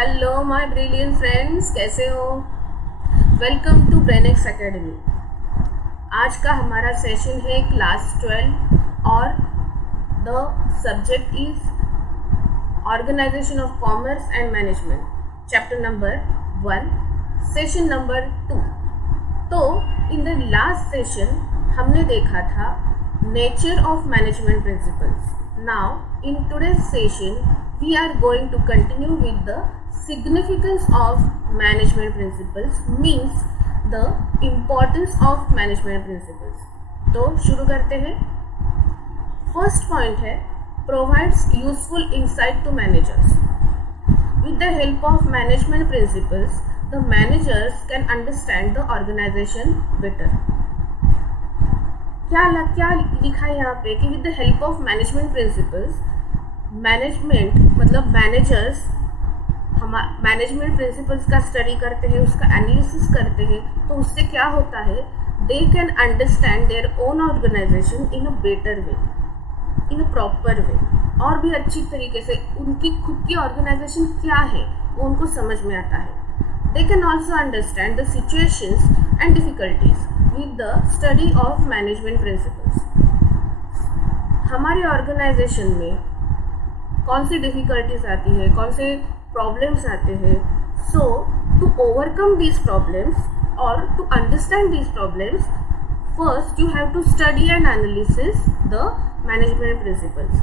Hello my brilliant friends, कैसे हो? Welcome to Brainex academy. आज का हमारा सेशन है क्लास 12 और the subject is organisation of commerce and management, chapter number 1, session number 2। तो इन द लास्ट सेशन हमने देखा था nature of management principles. Now in today's session we are going to continue with the significance of management principles, means the importance of management principles। तो शुरू करते हैं। First point है provides useful insight to managers। With the help of management principles, the managers can understand the organization better। क्या लिखा है यहाँ पे कि with the help of management principles, management मतलब मैनेजर्स मैनेजमेंट प्रिंसिपल्स का स्टडी करते हैं, उसका एनालिसिस करते हैं, तो उससे क्या होता है, they can understand their own organisation in a better way, in a proper way, और भी अच्छी तरीके से उनकी खुद की ऑर्गेनाइजेशन क्या है वो उनको समझ में आता है। They can also understand the situations and difficulties with the study of management principles. हमारी ऑर्गेनाइजेशन में कौन सी डिफ़िकल्टीज आती है, कौन से प्रॉब्लम्स आते हैं। So to overcome these problems और to understand these problems, first you have to study and analysis the management principles.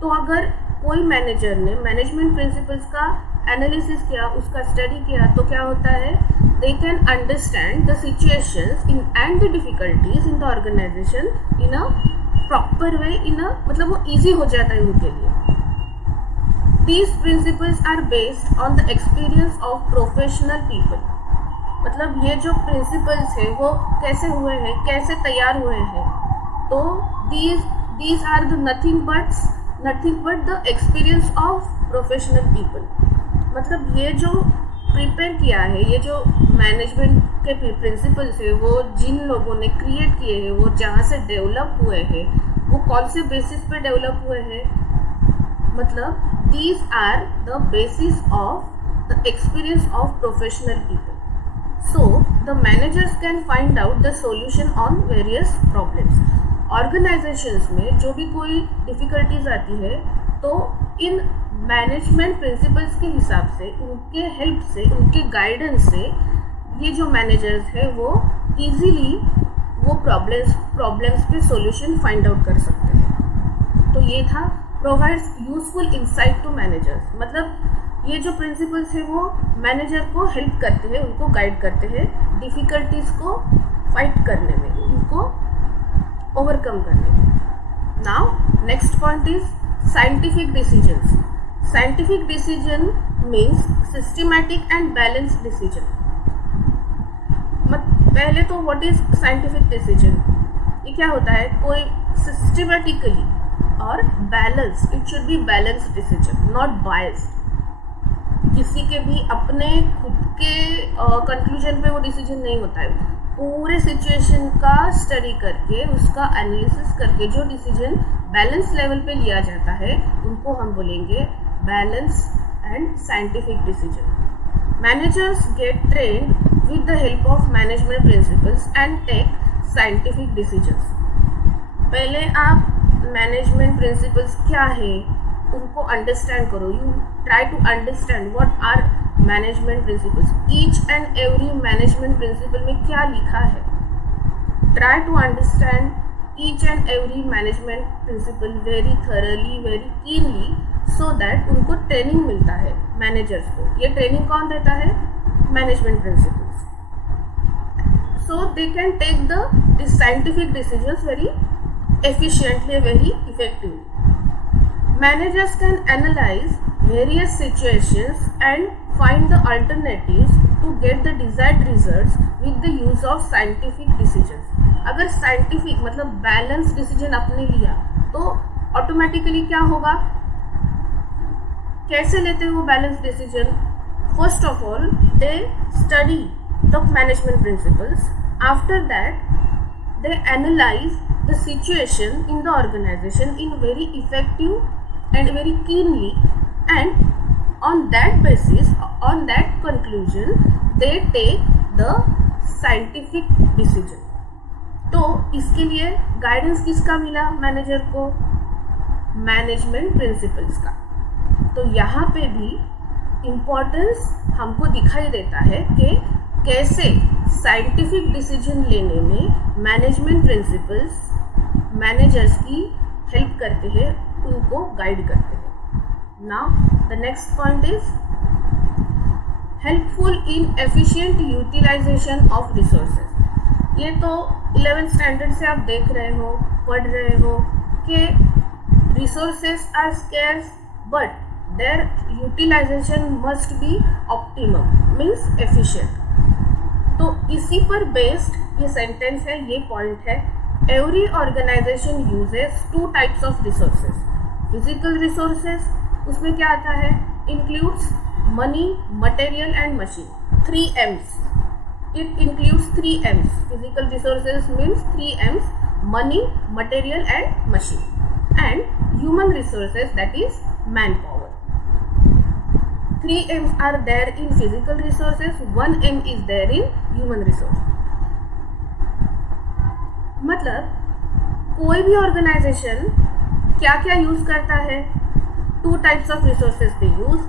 तो अगर कोई मैनेजर ने मैनेजमेंट प्रिंसिपल्स का एनालिसिस किया, उसका स्टडी किया, तो क्या होता है, they can understand the situations in and the difficulties in the organisation in a proper way, मतलब वो ईजी हो जाता है उनके लिए। These principles are based on the experience of professional people। मतलब ये जो principles है वो कैसे हुए हैं, कैसे तैयार हुए हैं, तो these are the nothing but the experience of professional people। मतलब ये जो प्रिपेयर किया है, ये जो मैनेजमेंट के प्रिंसिपल्स है वो जिन लोगों ने क्रिएट किए हैं, वो जहाँ से डेवलप हुए हैं, वो कौन से बेसिस पे डेवलप हुए हैं, मतलब these are the basis of the experience of professional people। So the managers can find out the solution on various problems। Organizations में जो भी कोई difficulties आती है, तो इन मैनेजमेंट प्रिंसिपल्स के हिसाब से, उनके हेल्प से, उनके गाइडेंस से ये जो मैनेजर्स है वो इजीली वो प्रॉब्लम्स पे सॉल्यूशन फाइंड आउट कर सकते हैं। तो ये था provides useful insight to managers. मतलब ये जो प्रिंसिपल्स है वो मैनेजर को हेल्प करते हैं, उनको गाइड करते हैं डिफ़िकल्टीज को फाइट करने में, उनको ओवरकम करने में। Now next point is scientific decisions. Scientific decision means systematic and balanced decision. पहले तो व्हाट इज साइंटिफिक डिसीजन, ये क्या होता है, कोई सिस्टमैटिकली और balance, it should be balanced decision, not biased. किसी के भी अपने खुद के कंक्लूजन पे वो डिसीजन नहीं होता है, पूरे सिचुएशन का स्टडी करके, उसका एनालिसिस करके जो डिसीजन बैलेंस लेवल पे लिया जाता है उनको हम बोलेंगे balance and scientific decision. Managers get trained with the help of management principles and take scientific decisions. पहले आप मैनेजमेंट प्रिंसिपल्स क्या है उनको अंडरस्टैंड करो। You try to understand what are management principles, each and every management principle में क्या लिखा है। Try to understand each and every management principle very thoroughly, very keenly, so that उनको ट्रेनिंग मिलता है मैनेजर्स को। ये ट्रेनिंग कौन देता है, management principles. So they can take the scientific decisions very efficiently, very effectively। Managers can analyze various situations and find the alternatives to get the desired results with the use of scientific decisions। अगर scientific मतलब balance decision आपने लिया तो automatically क्या होगा, कैसे लेते हैं वो balance decision. First of all they study the management principles, after that they analyze the situation in the organization in very effective and very keenly, and on that basis, on that conclusion, they take the scientific decision. तो इसके लिए guidance किसका मिला manager को? Management principles का. तो यहाँ पे भी इम्पोर्टेंस हमको दिखाई देता है कि कैसे साइंटिफिक डिसीजन लेने में मैनेजमेंट प्रिंसिपल्स मैनेजर्स की हेल्प करते हैं, उनको गाइड करते हैं. Now the next point is helpful in efficient utilisation of resources. ये तो 11th स्टैंडर्ड से आप देख रहे हो, पढ़ रहे हो कि resources are scarce but their utilisation must be optimum, means efficient. तो इसी पर बेस्ड ये सेंटेंस है, ये पॉइंट है. Every organisation uses 2 types of resources. Physical resources, उसमें क्या आता है? Includes money, material and machine. 3 M's. It includes 3 M's. Physical resources means 3 M's: money, material and machine. And human resources, that is manpower. 3 M's are there in physical resources, 1 M is there in human resources. मतलब कोई भी organisation क्या क्या use करता है? 2 types of resources they use.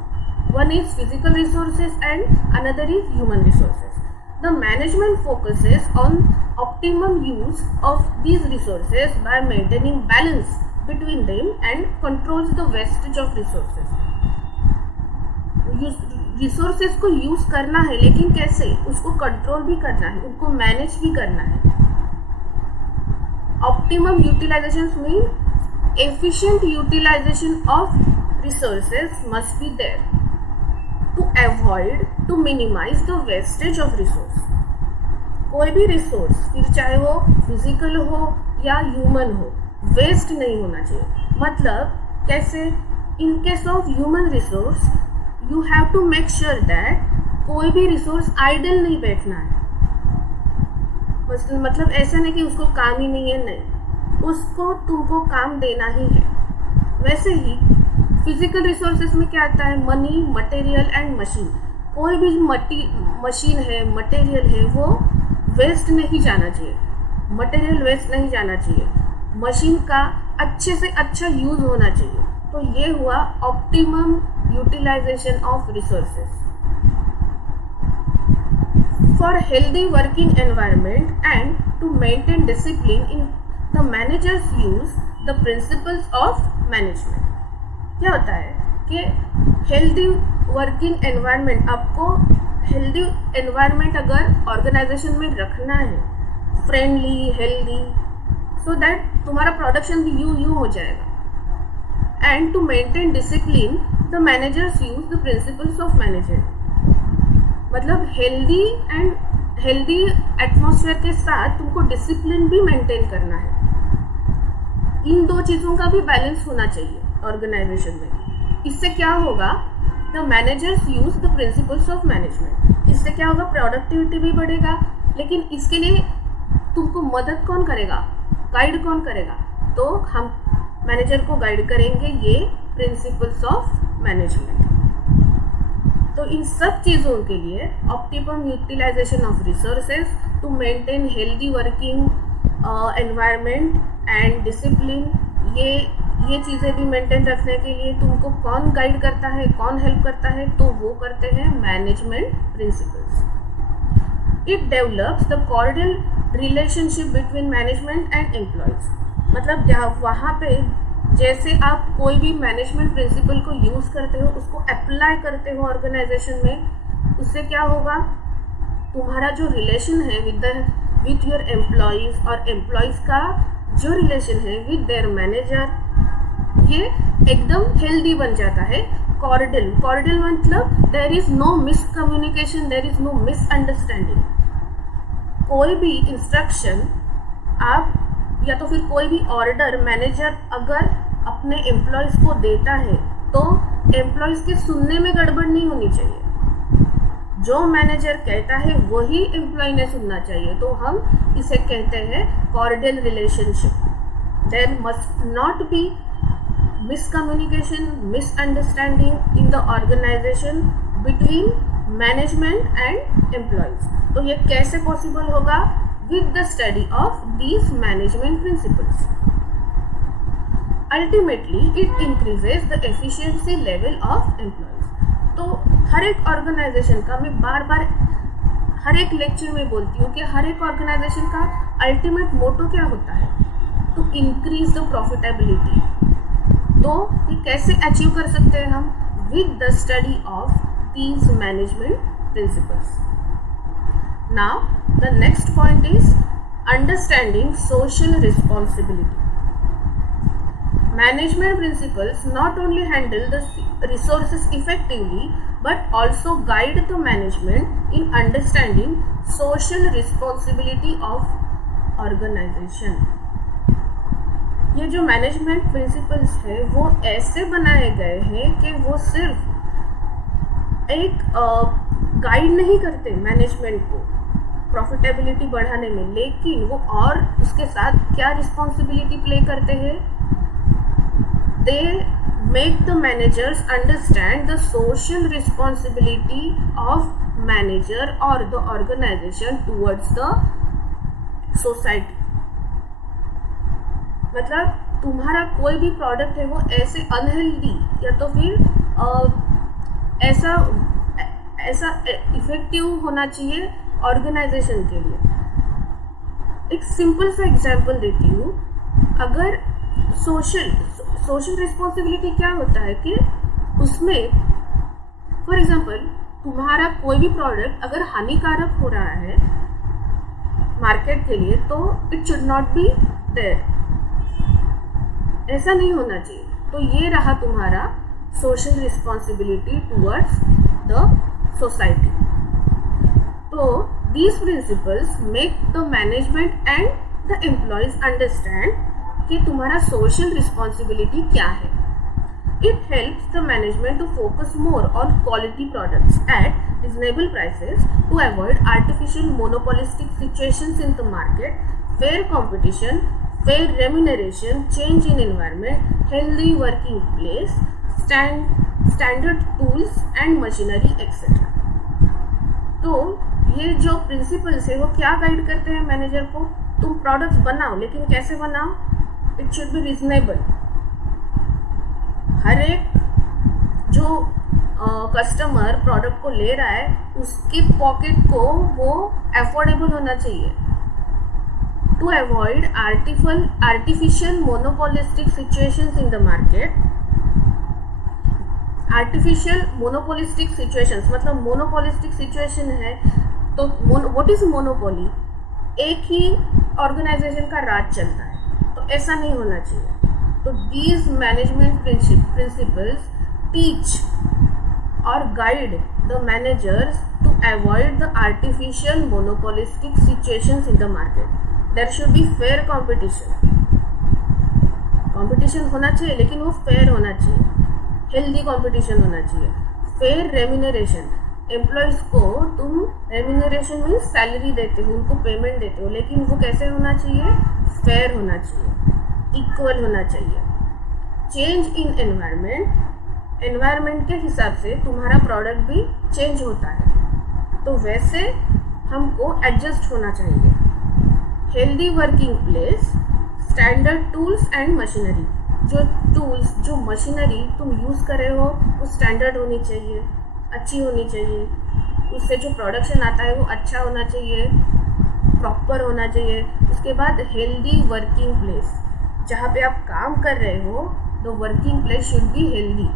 One is physical resources and another is human resources. The management focuses on optimum use of these resources by maintaining balance between them and controls the wastage of resources. Resources को use करना है, लेकिन कैसे? उसको control भी करना है, उनको मैनेज भी करना है. Optimum utilisation mean efficient utilisation of resources must be there to avoid, to minimize the wastage of resource. कोई भी रिसोर्स, फिर चाहे वो फिजिकल हो या ह्यूमन हो, वेस्ट नहीं होना चाहिए. मतलब कैसे? In case of human resource you have to make sure that कोई भी रिसोर्स आइडल नहीं बैठना है. मतलब ऐसा नहीं कि उसको काम ही नहीं है, नहीं, उसको तुमको काम देना ही है. वैसे ही फिजिकल रिसोर्सेज में क्या आता है? Money, material and machine. कोई भी मशीन है, मटेरियल है, वो वेस्ट नहीं जाना चाहिए. मटेरियल वेस्ट नहीं जाना चाहिए. मशीन का अच्छे से अच्छा यूज होना चाहिए. तो ये हुआ optimum utilisation of resources. For healthy working environment and to maintain discipline in the managers use the principles of management. क्या होता है कि हेल्दी वर्किंग एनवायरनमेंट, आपको हेल्दी एनवायरनमेंट अगर ऑर्गेनाइजेशन में रखना है, फ्रेंडली, हेल्दी, सो दैट तुम्हारा प्रोडक्शन भी यूं हो जाएगा. And to maintain discipline the managers use the principles of management. मतलब हेल्दी एटमॉस्फेयर के साथ तुमको डिसिप्लिन भी मेंटेन करना है. इन 2 चीज़ों का भी बैलेंस होना चाहिए ऑर्गेनाइजेशन में. इससे क्या होगा? The managers use the principles of management. इससे क्या होगा? प्रोडक्टिविटी भी बढ़ेगा. लेकिन इसके लिए तुमको मदद कौन करेगा? गाइड कौन करेगा? तो हम मैनेजर को गाइड करेंगे, ये प्रिंसिपल्स ऑफ मैनेजमेंट. तो इन सब चीज़ों के लिए optimum utilisation of resources, to maintain healthy working environment and discipline, ये चीज़ें भी मेंटेन रखने के लिए तुमको कौन गाइड करता है, कौन हेल्प करता है? तो वो करते हैं management principles. It develops the cordial relationship between management and employees. मतलब वहाँ पे जैसे आप कोई भी मैनेजमेंट प्रिंसिपल को यूज़ करते हो, उसको अप्लाई करते हो ऑर्गेनाइजेशन में, उससे क्या होगा? तुम्हारा जो रिलेशन है विथ योर एम्प्लॉयज़ और एम्प्लॉयज़ का जो रिलेशन है विद देयर मैनेजर, ये एकदम हेल्दी बन जाता है. कॉर्डियल मतलब there is no miscommunication, there is no misunderstanding. कोई भी इंस्ट्रक्शन आप या तो फिर कोई भी ऑर्डर मैनेजर अगर अपने एम्प्लॉयज़ को देता है, तो एम्प्लॉयज़ के सुनने में गड़बड़ नहीं होनी चाहिए. जो मैनेजर कहता है वही एम्प्लॉय ने सुनना चाहिए. तो हम इसे कहते हैं cordial relationship. There must not be miscommunication, misunderstanding in the organization between management and employees. तो ये कैसे possible होगा? With the study of these management principles. Ultimately, it increases the efficiency level of employees. तो हर एक organisation का, मैं बार बार हर एक lecture में बोलती हूँ कि हर एक ऑर्गेनाइजेशन का अल्टीमेट मोटो क्या होता है? To increase the profitability. तो ये कैसे अचीव कर सकते हैं हम? With the study of these management principles. Now the next point is understanding social responsibility. Management principles not only handle the resources effectively but also guide the management in understanding social responsibility of organization. ये जो management principles है वो ऐसे बनाए गए हैं कि वो सिर्फ एक गाइड नहीं करते मैनेजमेंट को प्रॉफिटेबिलिटी बढ़ाने में, लेकिन वो और उसके साथ क्या रिस्पॉन्सिबिलिटी प्ले करते हैं? They make the managers understand the social responsibility of manager or the organization towards the society. मतलब तुम्हारा कोई भी प्रोडक्ट है वो ऐसे अनहेल्दी या तो फिर ऐसा इफेक्टिव होना चाहिए ऑर्गेनाइजेशन के लिए. एक सिंपल सा एग्जांपल देती हूँ. अगर सोशल रिस्पॉन्सिबिलिटी क्या होता है कि उसमें फॉर एग्जांपल तुम्हारा कोई भी प्रोडक्ट अगर हानिकारक हो रहा है मार्केट के लिए तो it should not be there. ऐसा नहीं होना चाहिए. तो ये रहा तुम्हारा social responsibility towards the society. तो these principles make the management and the employees understand कि तुम्हारा सोशल रिस्पॉन्सिबिलिटी क्या है. It helps the management to focus more on quality products at reasonable prices to avoid artificial monopolistic situations in the market, fair competition, fair remuneration, change in environment, healthy working place, standard tools and machinery etcetera. तो ये जो principles है वो क्या guide करते हैं manager को? तुम प्रोडक्ट्स बनाओ, लेकिन कैसे बनाओ? It should be reasonable. हर एक जो कस्टमर प्रोडक्ट को ले रहा है उसकी पॉकेट को वो अफोर्डेबल होना चाहिए. To avoid artificial monopolistic situations in the market. Artificial monopolistic situations मतलब मोनोपोलिस्टिक सिचुएशन है तो व्हाट इज मोनोपोली? एक ही ऑर्गेनाइजेशन का राज चलता है, तो ऐसा नहीं होना चाहिए. तो दीज मैनेजमेंट प्रिंसिपल्स टीच और guide the managers to avoid the artificial monopolistic situations in the market. There should be fair competition. Competition होना चाहिए लेकिन वो फेयर होना चाहिए. हेल्दी कॉम्पिटिशन होना चाहिए. Fair remuneration. एम्प्लॉयज़ को तुम रेम्यूनरेशन मीन्स सैलरी देते हो, उनको पेमेंट देते हो, लेकिन वो कैसे होना चाहिए? फेयर होना चाहिए, इक्वल होना चाहिए. Change in environment. एनवायरनमेंट के हिसाब से तुम्हारा प्रोडक्ट भी चेंज होता है, तो वैसे हमको एडजस्ट होना चाहिए. Healthy working place, standard tools and machinery. जो टूल्स जो मशीनरी तुम यूज़ कर रहे हो वो स्टैंडर्ड होनी चाहिए, अच्छी होनी चाहिए. उससे जो प्रोडक्शन आता है वो अच्छा होना चाहिए, प्रॉपर होना चाहिए. उसके बाद हेल्दी वर्किंग प्लेस. जहाँ पे आप काम कर रहे हो the working place should be healthy.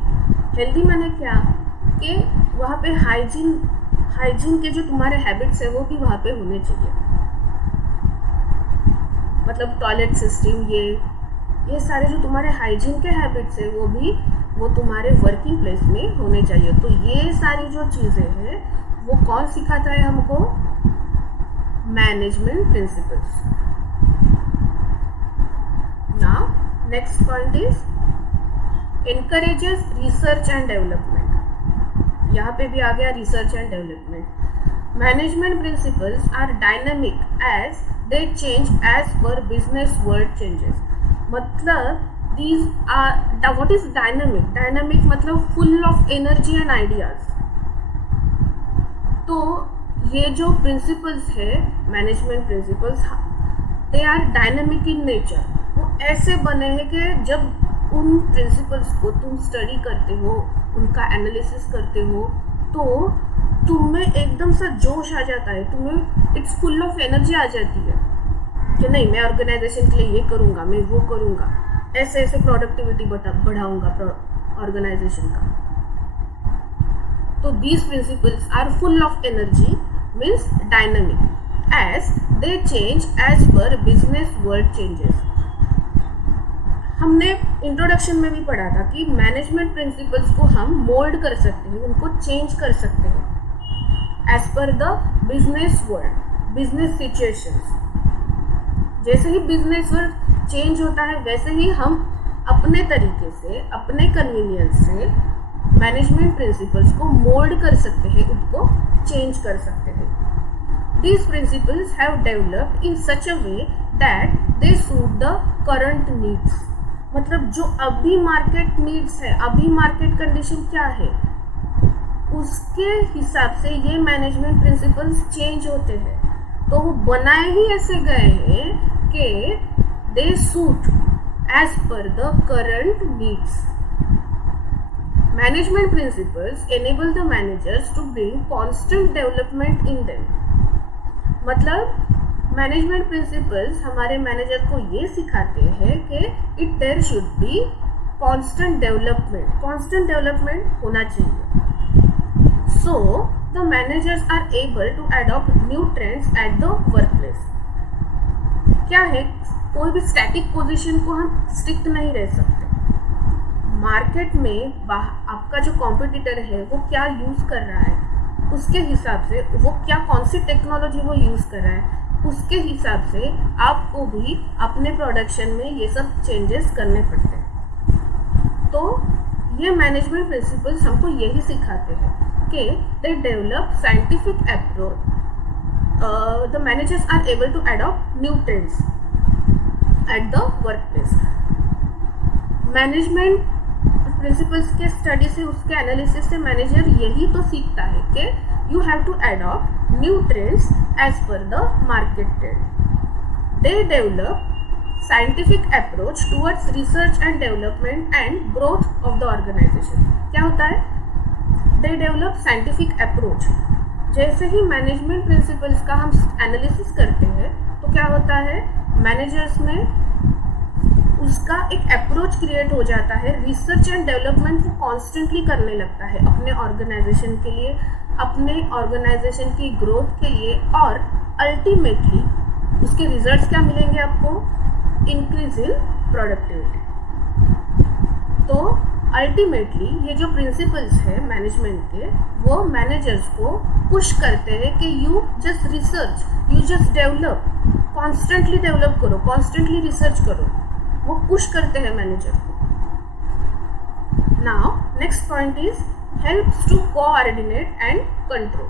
Healthy माने क्या कि वहाँ पे हाइजीन के जो तुम्हारे हैबिट्स है वो भी वहाँ पे होने चाहिए. मतलब टॉयलेट सिस्टम, ये सारे जो तुम्हारे हाइजीन के हैबिट्स है वो तुम्हारे वर्किंग प्लेस में होने चाहिए. तो ये सारी जो चीज़ें हैं वो कौन सिखाता है हमको? Management principles. Now next point is encourages research and development. यहाँ पे भी आ गया research and development. Management principles are dynamic as they change as per business world changes. मतलब these are what is dynamic मतलब full of energy and ideas. तो ये जो प्रिंसिपल्स है management principles, they are dynamic in nature. वो ऐसे बने हैं कि जब उन प्रिंसिपल्स को तुम स्टडी करते हो, उनका एनालिसिस करते हो, तो तुम्हें एकदम सा जोश आ जाता है, तुम्हें इट्स फुल ऑफ एनर्जी आ जाती है कि नहीं मैं ऑर्गेनाइजेशन के लिए ये करूँगा, मैं वो करूँगा, ऐसे ऐसे प्रोडक्टिविटी बढ़ाऊँगा ऑर्गेनाइजेशन का. तो these principles are full of energy, means dynamic, as they change as per business world changes. हमने इंट्रोडक्शन में भी पढ़ा था कि मैनेजमेंट प्रिंसिपल्स को हम मोल्ड कर सकते हैं, उनको चेंज कर सकते हैं as per the business world, business situations. जैसे ही बिजनेस वर्ल्ड चेंज होता है वैसे ही हम अपने तरीके से, अपने कन्वीनियंस से मैनेजमेंट प्रिंसिपल्स को मोल्ड कर सकते हैं, उनको चेंज कर सकते हैं. These principles have developed in such a way that they suit the current needs. मतलब जो अभी मार्केट नीड्स है, अभी मार्केट कंडीशन क्या है, उसके हिसाब से ये मैनेजमेंट प्रिंसिपल्स चेंज होते हैं. तो वो बनाए ही ऐसे गए हैं कि they suit as per the current needs. Management principles enable the managers to bring constant development in them. मतलब मैनेजमेंट प्रिंसिपल्स हमारे मैनेजर को ये सिखाते हैं कि there should be constant development होना चाहिए. So the managers are able to adopt new trends at the work place. क्या है, कोई भी स्टैटिक पोजीशन को हम स्ट्रिक्ट नहीं रह सकते. मार्केट में आपका जो कॉम्पिटिटर है वो क्या यूज़ कर रहा है, उसके हिसाब से वो कौन सी टेक्नोलॉजी वो यूज़ कर रहा है, उसके हिसाब से आपको भी अपने प्रोडक्शन में ये सब चेंजेस करने पड़ते हैं. तो ये मैनेजमेंट प्रिंसिपल्स हमको यही सिखाते हैं कि they develop scientific approach. The managers are able to adopt new trends at the work place. Management principles के स्टडी से, उसके एनालिसिस से मैनेजर यही तो सीखता है कि you have to adopt new trends as per the market trend. They develop scientific approach towards research and development and growth of the organisation. क्या होता है, दे डेवलप साइंटिफिक अप्रोच. जैसे ही मैनेजमेंट प्रिंसिपल्स का हम एनालिसिस करते हैं तो क्या होता है, मैनेजर्स में उसका एक अप्रोच क्रिएट हो जाता है. रिसर्च एंड डेवलपमेंट वो कॉन्स्टेंटली करने लगता है अपने ऑर्गेनाइजेशन के लिए, अपने ऑर्गेनाइजेशन की ग्रोथ के लिए, और अल्टीमेटली उसके रिजल्ट्स क्या मिलेंगे आपको, इंक्रीज इन प्रोडक्टिविटी. तो अल्टीमेटली ये जो प्रिंसिपल्स है मैनेजमेंट के, वो मैनेजर्स को पुश करते हैं कि you just research, you just develop, constantly develop करो, कॉन्स्टेंटली रिसर्च करो. वो पुश करते हैं मैनेजर को. Now next point is helps to coordinate and control.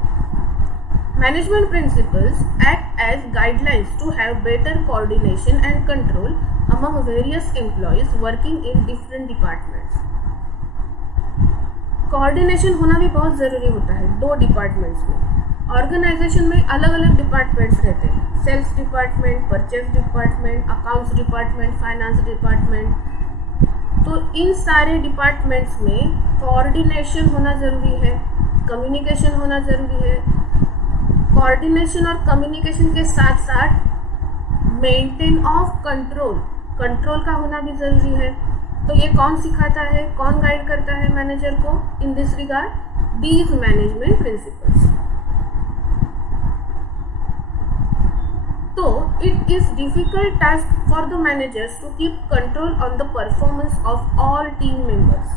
Management principles act as guidelines to have better coordination and control among various employees working in different departments. Coordination होना भी बहुत ज़रूरी होता है दो डिपार्टमेंट्स में. ऑर्गेनाइजेशन में अलग अलग डिपार्टमेंट्स रहते हैं, sales department, purchase department, accounts department, finance department. तो इन सारे डिपार्टमेंट्स में कोऑर्डिनेशन होना ज़रूरी है, कम्युनिकेशन होना ज़रूरी है. कोऑर्डिनेशन और कम्युनिकेशन के साथ साथ मेंटेन ऑफ कंट्रोल का होना भी ज़रूरी है. तो ये कौन सिखाता है, कौन गाइड करता है मैनेजर को in this regard, these management principles. तो it is difficult task for the managers to keep control on the performance of all team members.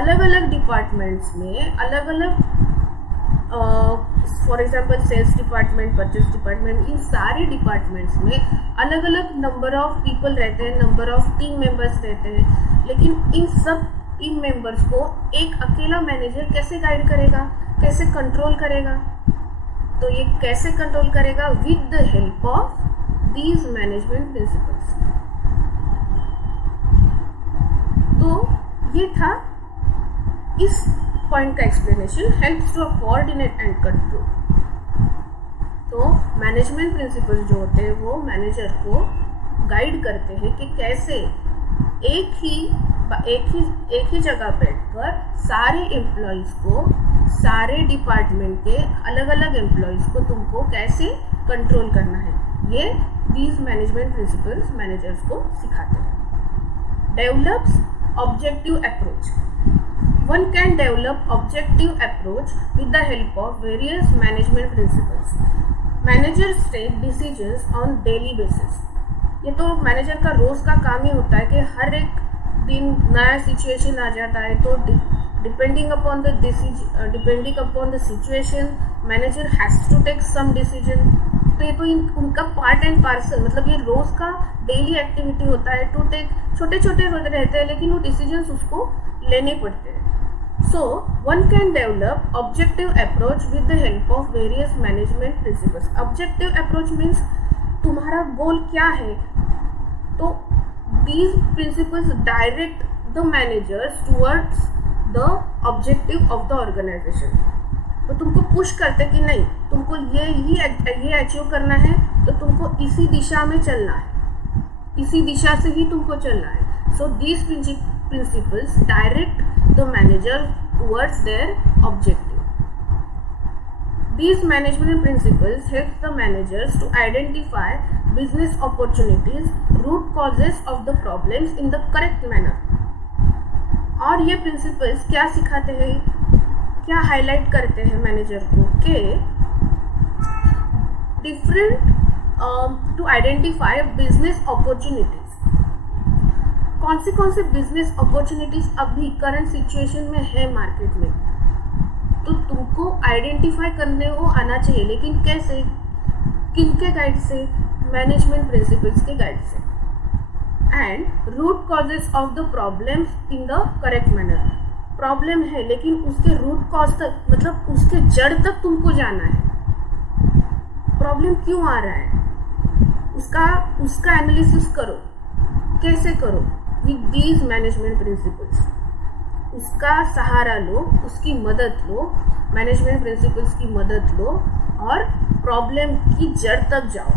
अलग अलग डिपार्टमेंट्स में अलग अलग, for example sales department, purchase department, इन सारे departments में अलग अलग नंबर ऑफ पीपल रहते हैं, नंबर ऑफ टीम मेंबर्स रहते हैं. लेकिन इन सब टीम मेंबर्स को एक अकेला मैनेजर कैसे गाइड करेगा, कैसे कंट्रोल करेगा. तो ये कैसे कंट्रोल करेगा, with the help of these management principles. ये था इस पॉइंट का explanation, helps to coordinate and control. तो मैनेजमेंट प्रिंसिपल जो होते हैं वो मैनेजर को गाइड करते हैं कि कैसे एक ही जगह बैठकर सारे एम्प्लॉयज़ को, सारे डिपार्टमेंट के अलग अलग एम्प्लॉयज़ को तुमको कैसे कंट्रोल करना है, ये दीज मैनेजमेंट प्रिंसिपल्स मैनेजर्स को सिखाते हैं। Develops objective approach. One can develop objective approach with the help of various management principles. Managers take decisions on daily basis. ये तो मैनेजर का रोज़ का काम ही होता है कि हर एक दिन नया सिचुएशन आ जाता है, तो depending upon the situation manager has to take some decision. तो ये तो उनका पार्ट एंड पार्सल, मतलब ये रोज़ का डेली एक्टिविटी होता है टू टेक, छोटे छोटे रहते हैं लेकिन वो डिसीजंस उसको लेने पड़ते हैं। So, one can develop objective approach with the help of various management principles. Objective approach means तुम्हारा गोल क्या है, तो these principles direct the managers towards the objective of the organization. तो तुमको पुश करते कि नहीं, तुमको ये अचीव करना है, तो तुमको इसी दिशा में चलना है, इसी दिशा से ही तुमको चलना है। So these principles direct the manager towards their objective. These management principles help the managers to identify business opportunities, root causes of the problems in the correct manner. और ये principles क्या सिखाते हैं, क्या हाईलाइट करते हैं मैनेजर को कि different to identify business opportunities. कौन से बिजनेस अपॉर्चुनिटीज अभी करंट सिचुएशन में है मार्केट में, तो तुमको आइडेंटिफाई करने को आना चाहिए, लेकिन कैसे, किनके गाइड से, मैनेजमेंट प्रिंसिपल्स के गाइड से। And root causes of the problems in the correct manner. Problem है लेकिन उसके रूट कॉज तक, मतलब उसके जड़ तक तुमको जाना है, प्रॉब्लम क्यों आ रहा है, उसका एनालिसिस करो। कैसे करो? With these management principles. उसका सहारा लो, उसकी मदद लो, मैनेजमेंट प्रिंसिपल्स की मदद लो और प्रॉब्लम की जड़ तक जाओ,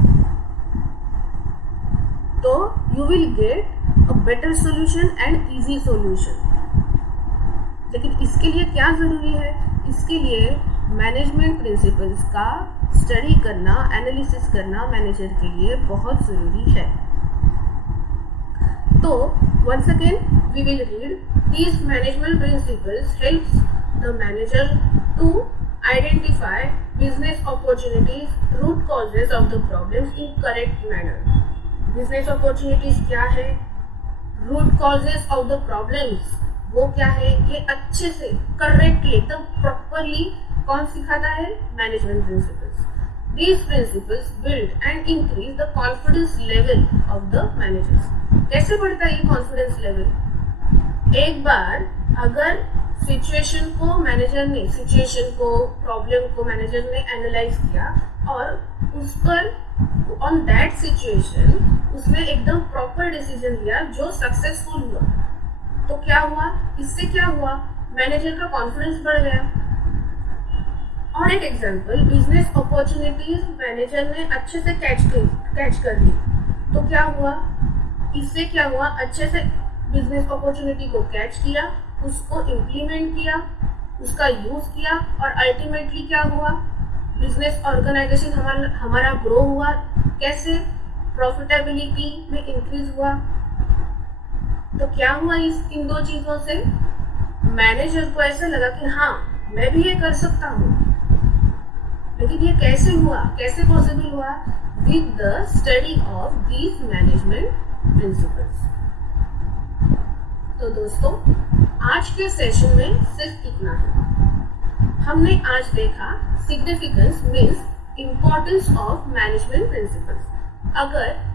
तो you will get a better solution and easy solution. लेकिन इसके लिए क्या ज़रूरी है? इसके लिए मैनेजमेंट प्रिंसिपल्स का स्टडी करना, एनालिसिस करना मैनेजर के लिए बहुत ज़रूरी है। तो once again we will read these management principles helps the manager to identify business opportunities, root causes of the problems in correct manner. Business opportunities क्या है, root causes of the problems वो क्या है, ये अच्छे से करेक्टली एकदम properly कौन सिखाता है? Management principles. These principles build and increase the confidence level of the managers. कैसे बढ़ता है ये कॉन्फिडेंस लेवल? एक बार अगर सिचुएशन को प्रॉब्लम को मैनेजर ने एनालाइज किया और उस पर ऑन दैट सिचुएशन उसने एकदम प्रॉपर डिसीजन लिया जो सक्सेसफुल हुआ, तो क्या हुआ? इससे क्या हुआ? मैनेजर का कॉन्फिडेंस बढ़ गया। और एक एग्जांपल, बिजनेस अपॉर्चुनिटीज मैनेजर ने अच्छे से कैच कर ली, तो क्या हुआ? इससे क्या हुआ? अच्छे से बिजनेस अपॉर्चुनिटी को कैच किया, उसको इम्प्लीमेंट किया, उसका यूज किया और अल्टीमेटली क्या हुआ? बिजनेस ऑर्गेनाइजेशन हमारा ग्रो हुआ। कैसे? प्रॉफिटेबिलिटी में इंक्रीज हुआ। तो क्या हुआ इन दो चीजों से? मैनेजर को ऐसा लगा कि हाँ मैं भी ये कर सकता हूँ। लेकिन ये कैसे हुआ, कैसे पॉसिबल हुआ? With the study of these management principles. तो दोस्तों आज के सेशन में सिर्फ इतना है। हमने आज देखा significance means importance of management principles. अगर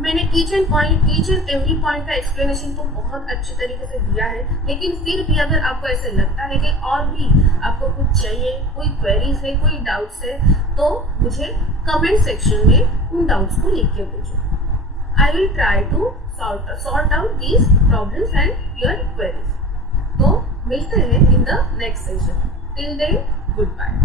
मैंने ईच एंड एवरी पॉइंट का एक्सप्लेनेशन तो बहुत अच्छे तरीके से दिया है, लेकिन फिर भी अगर आपको ऐसे लगता है कि और भी आपको कुछ चाहिए, कोई क्वेरीज है, कोई डाउट्स है, तो मुझे कमेंट सेक्शन में उन डाउट्स को लिख के भेजो। I will try to sort out these problems and your queries. मिलते हैं in the next session. Till then good bye.